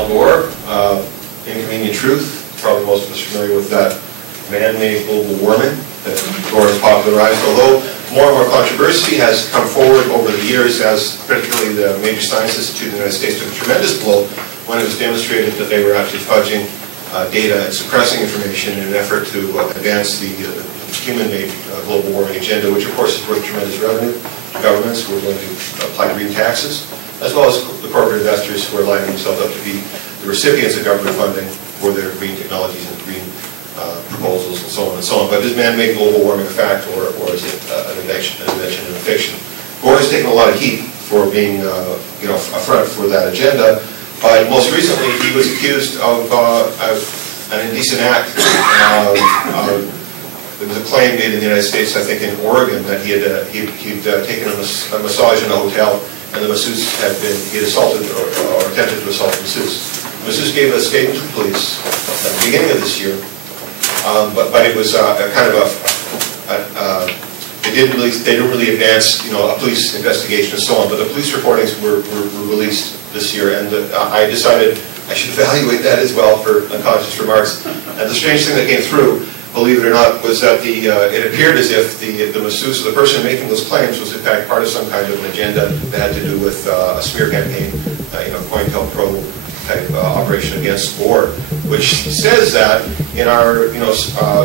Al Gore, Inconvenient Truth. Probably most of us are familiar with that man-made global warming that Gore has popularized. Although more and more controversy has come forward over the years, as particularly the Major Science Institute in the United States took a tremendous blow when it was demonstrated that they were actually fudging data and suppressing information in an effort to advance the human-made global warming agenda, which of course is worth tremendous revenue to governments who are going to apply green taxes, as well as the corporate investors who are lining themselves up to be the recipients of government funding for their green technologies and green proposals and so on and so on. But is man-made global warming a fact, or is it an invention and a fiction? Gore has taken a lot of heat for being a front for that agenda, but most recently he was accused of an indecent act. There was a claim made in the United States, I think in Oregon, that he'd taken a massage in a hotel, and the masseuse had assaulted or attempted to assault the masseuse. The masseuse gave a statement to the police at the beginning of this year, but it was kind of they didn't really advance, a police investigation and so on. But the police reportings were released this year, and I decided I should evaluate that as well for unconscious remarks. And the strange thing that came through, believe it or not, was that it appeared as if the masseuse, the person making those claims, was in fact part of some kind of an agenda that had to do with a smear campaign, COINTELPRO type operation against Gore, which says that in our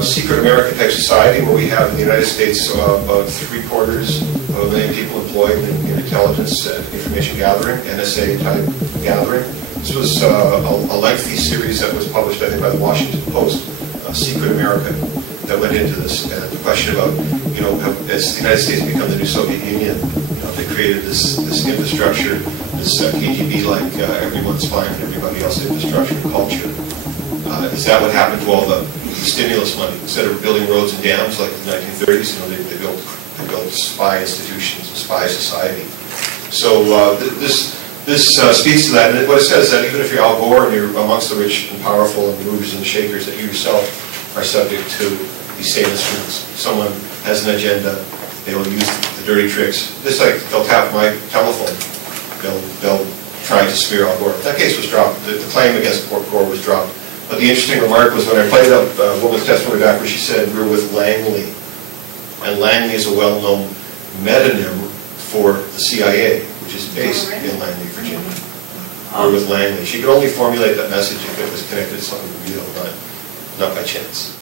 secret American type society, where we have in the United States about 750,000 people employed in intelligence and information gathering, NSA type gathering. This was a lengthy series that was published, I think, by the Washington Post. Secret America, that went into this, and the question about, as the United States become the new Soviet Union, they created this infrastructure, this KGB-like everyone's spying on everybody else's infrastructure and culture. Is that what happened to all the stimulus money? Instead of building roads and dams like the 1930s, they built spy institutions and spy society. So this speaks to that, and what it says is that even if you're Al Gore and you're amongst the rich and powerful and the movers and the shakers, that you yourself are subject to these same instruments. Someone has an agenda, they'll use the dirty tricks. Just like they'll tap my telephone, they'll try to smear Al Gore. That case was dropped. The claim against Gore was dropped. But the interesting remark was when I played up a woman's testimony back where she said we're with Langley. And Langley is a well-known metonym for the CIA, which is based in Langley, Virginia. We're with Langley. She could only formulate that message if it was connected to something real, not by chance.